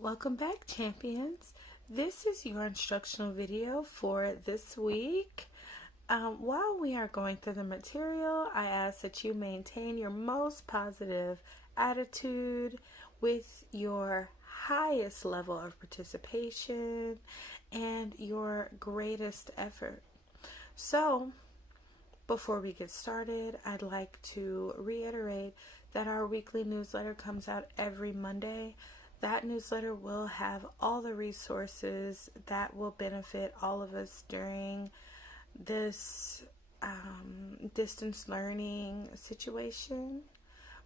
Welcome back, champions. This is your instructional video for this week. While we are going through the material, I ask that you maintain your most positive attitude with your highest level of participation and your greatest effort. So, before we get started, I'd like to reiterate that our weekly newsletter comes out every Monday. That newsletter will have all the resources that will benefit all of us during this distance learning situation.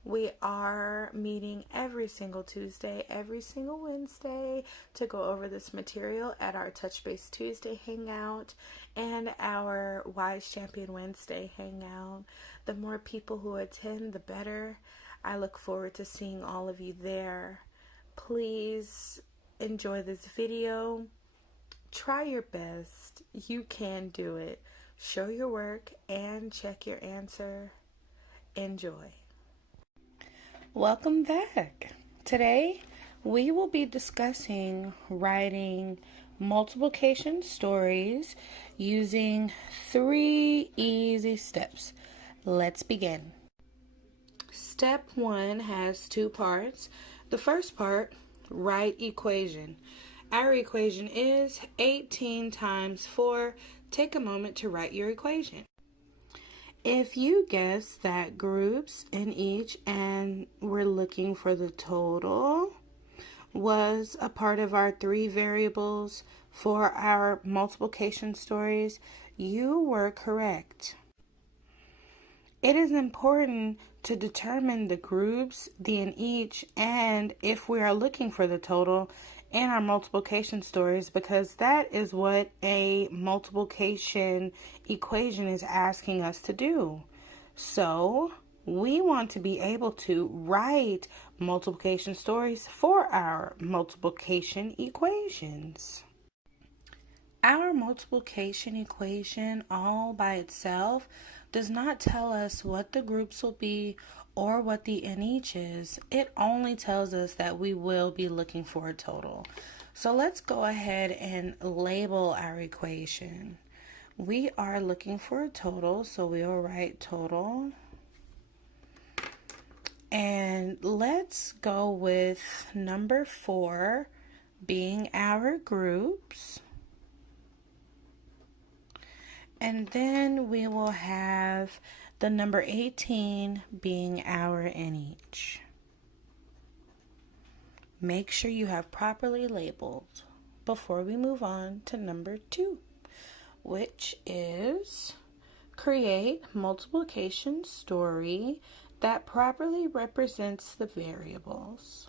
We are meeting every single Tuesday, every single Wednesday to go over this material at our Touch Base Tuesday hangout and our Wise Champion Wednesday hangout. The more people who attend, the better. I look forward to seeing all of you there. Please enjoy this video. Try your best. You can do it. Show your work and check your answer. Enjoy. Welcome back. Today we will be discussing writing multiplication stories using 3 easy steps. Let's begin. Step 1 has 2 parts. The first part, write equation. Our equation is 18 times 4. Take a moment to write your equation. If you guess that groups in each and we're looking for the total was a part of our 3 variables for our multiplication stories, you were correct. It is important to determine the groups, the in each, and if we are looking for the total in our multiplication stories, because that is what a multiplication equation is asking us to do. So we want to be able to write multiplication stories for our multiplication equations. Our multiplication equation all by itself does not tell us what the groups will be or what the in each is. It only tells us that we will be looking for a total. So let's go ahead and label our equation. We are looking for a total, so we will write total. And let's go with number 4 being our groups. And then we will have the number 18 being our in each. Make sure you have properly labeled before we move on to number 2, which is create multiplication story that properly represents the variables.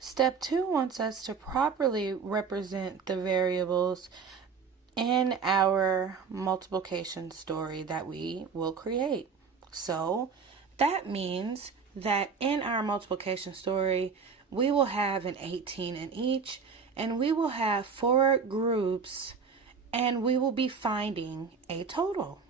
Step 2 wants us to properly represent the variables in our multiplication story that we will create. So that means that in our multiplication story, we will have an 18 in each, and we will have 4 groups, and we will be finding a total.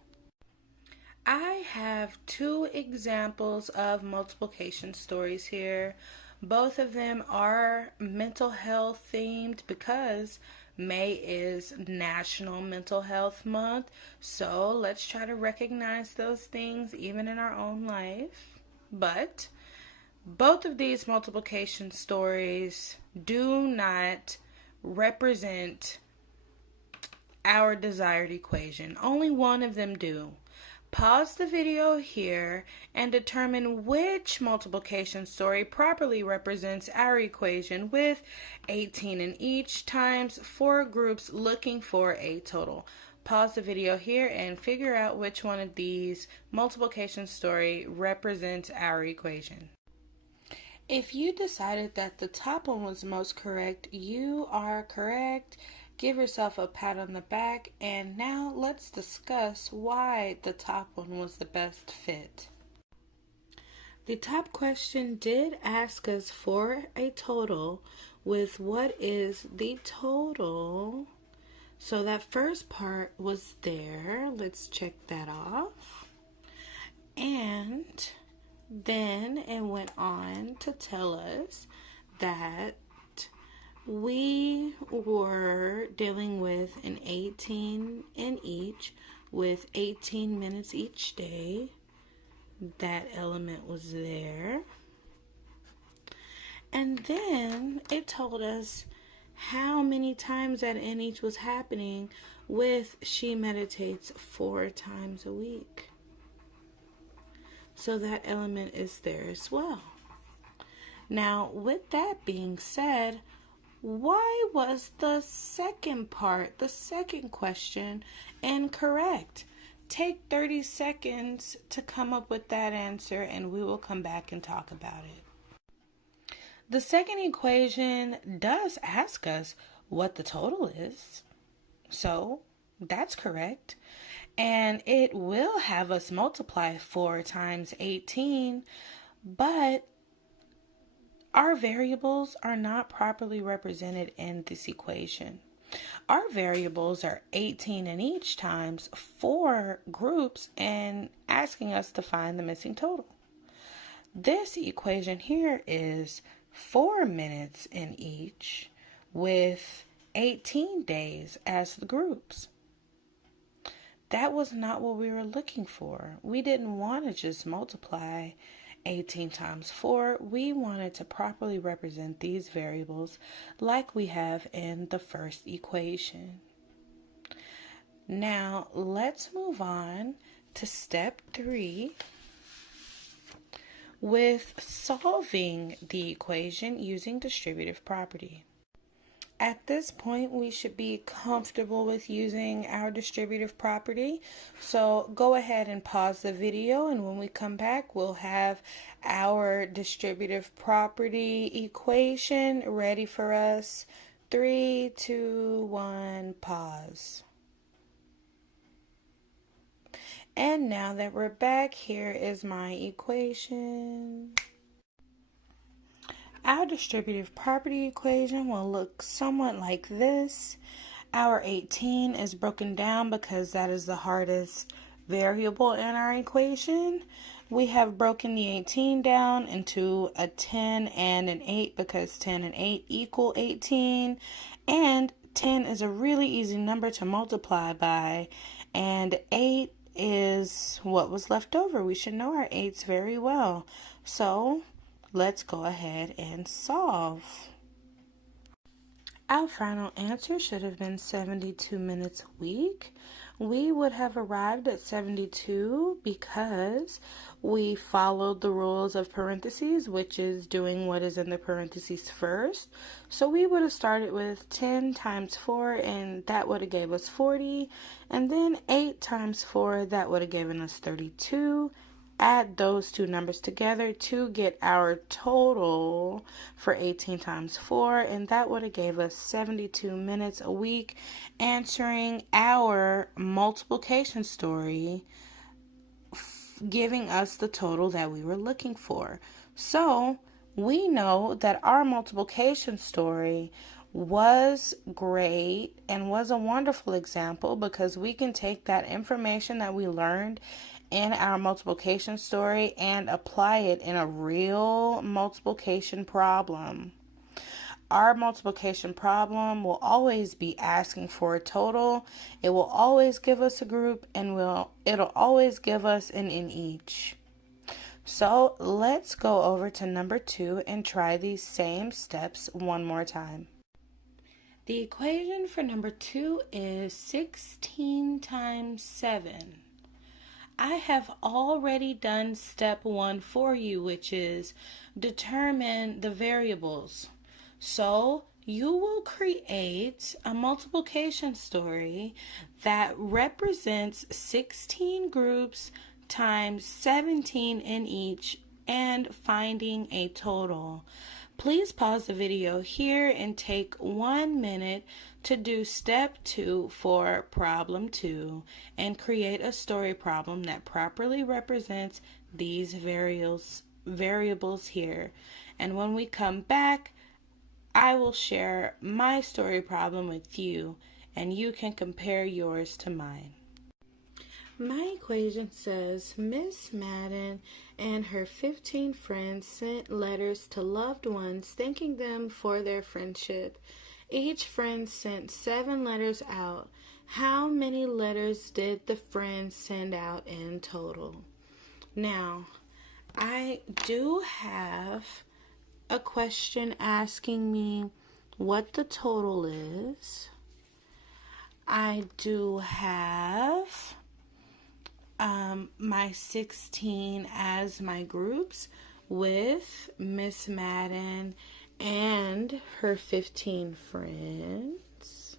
I have 2 examples of multiplication stories here. Both of them are mental health themed because May is National Mental Health Month, so let's try to recognize those things even in our own life. But both of these multiplication stories do not represent our desired equation. Only one of them do. Pause the video here and determine which multiplication story properly represents our equation with 18 in each times 4 groups looking for a total. Pause the video here and figure out which one of these multiplication story represents our equation. If you decided that the top one was most correct, you are correct. Give yourself a pat on the back, and now let's discuss why the top one was the best fit. The top question did ask us for a total with what is the total. So that first part was there. Let's check that off. And then it went on to tell us that we were dealing with an 18 in each with 18 minutes each day. That element was there. And then it told us how many times that in each was happening with she meditates 4 times a week. So that element is there as well. Now, with that being said, why was the second part, the second question, incorrect? Take 30 seconds to come up with that answer and we will come back and talk about it. The second equation does ask us what the total is. So that's correct. And it will have us multiply 4 times 18, but our variables are not properly represented in this equation. Our variables are 18 in each times 4 groups and asking us to find the missing total. This equation here is 4 minutes in each with 18 days as the groups. That was not what we were looking for. We didn't want to just multiply 18 times 4. We wanted to properly represent these variables like we have in the first equation. Now, let's move on to step 3 with solving the equation using distributive property. At this point, we should be comfortable with using our distributive property. So go ahead and pause the video, and when we come back, we'll have our distributive property equation ready for us. 3, 2, 1, pause. And now that we're back, here is my equation. Our distributive property equation will look somewhat like this. Our 18 is broken down because that is the hardest variable in our equation. We have broken the 18 down into a 10 and an 8 because 10 and 8 equal 18. And 10 is a really easy number to multiply by. And 8 is what was left over. We should know our 8s very well. So let's go ahead and solve. Our final answer should have been 72 minutes a week. We would have arrived at 72 because we followed the rules of parentheses, which is doing what is in the parentheses first. So we would have started with 10 times 4, and that would have gave us 40. And then 8 times 4, that would have given us 32. Add those two numbers together to get our total for 18 times 4, and that would have gave us 72 minutes a week answering our multiplication story, giving us the total that we were looking for. So we know that our multiplication story was great and was a wonderful example because we can take that information that we learned in our multiplication story and apply it in a real multiplication problem. Our multiplication problem will always be asking for a total. It will always give us a group, and it'll always give us an in each. So let's go over to number 2 and try these same steps one more time. The equation for number 2 is 16 times 7. I have already done step 1 for you, which is determine the variables. So you will create a multiplication story that represents 16 groups times 17 in each and finding a total. Please pause the video here and take 1 minute to do step 2 for problem 2 and create a story problem that properly represents these variables here. And when we come back, I will share my story problem with you and you can compare yours to mine. My equation says Miss Madden and her 15 friends sent letters to loved ones thanking them for their friendship. Each friend sent 7 letters out. How many letters did the friends send out in total? Now, I do have a question asking me what the total is. I do have my 16 as my groups with Miss Madden and her 15 friends.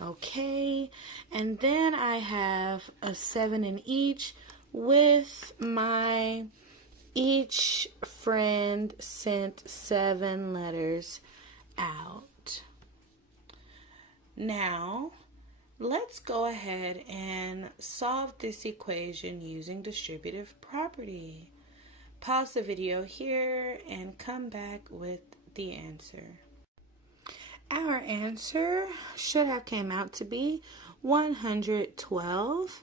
Okay, and then I have a 7 in each with my each friend sent 7 letters out. Now, let's go ahead and solve this equation using distributive property. Pause the video here and come back with the answer. Our answer should have came out to be 112.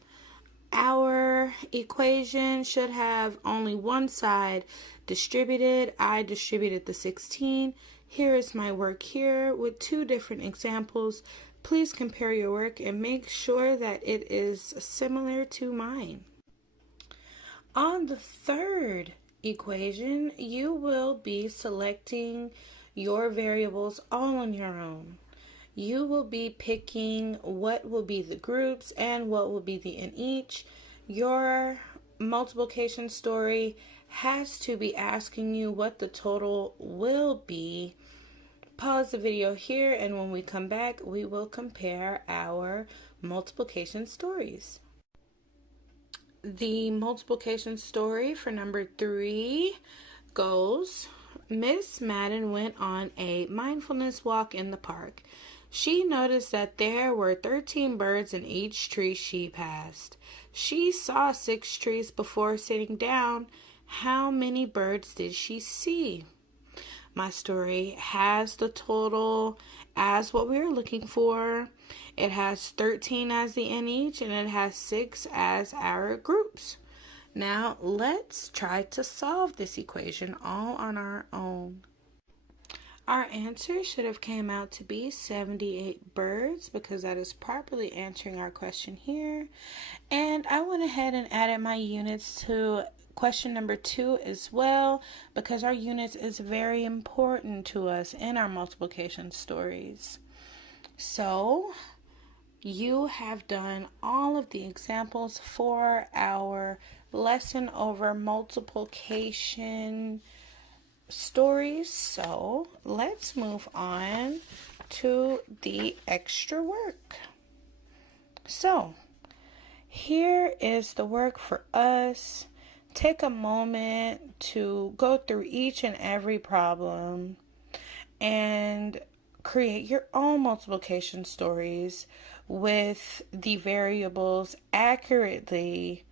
Our equation should have only one side distributed. I distributed the 16. Here is my work here with 2 different examples. Please compare your work and make sure that it is similar to mine. On the third equation, you will be selecting your variables all on your own. You will be picking what will be the groups and what will be the in each. Your multiplication story has to be asking you what the total will be. Pause the video here, and when we come back, we will compare our multiplication stories. The multiplication story for number 3 goes, Miss Madden went on a mindfulness walk in the park. She noticed that there were 13 birds in each tree she passed. She saw 6 trees before sitting down. How many birds did she see? My story has the total as what we were looking for. It has 13 as the in each, and it has 6 as our groups. Now let's try to solve this equation all on our own. Our answer should have came out to be 78 birds because that is properly answering our question here. And I went ahead and added my units to question number 2 as well because our units is very important to us in our multiplication stories. So you have done all of the examples for our lesson over multiplication stories. So let's move on to the extra work. So here is the work for us. Take a moment to go through each and every problem and create your own multiplication stories with the variables accurately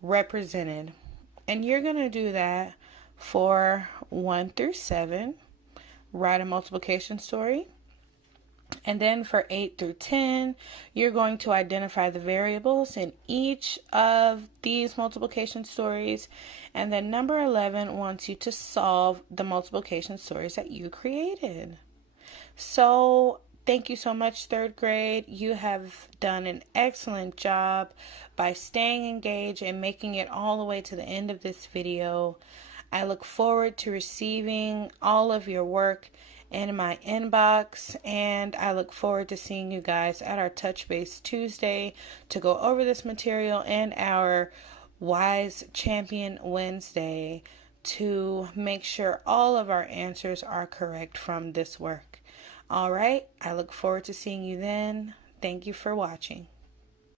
represented. And you're going to do that for 1 through 7. Write a multiplication story. And then for 8 through 10, you're going to identify the variables in each of these multiplication stories. And then number 11 wants you to solve the multiplication stories that you created. So thank you so much, 3rd grade. You have done an excellent job by staying engaged and making it all the way to the end of this video. I look forward to receiving all of your work in my inbox, and I look forward to seeing you guys at our Touch Base Tuesday to go over this material and our Wise Champion Wednesday to make sure all of our answers are correct from this work. All right, I look forward to seeing you then. Thank you for watching.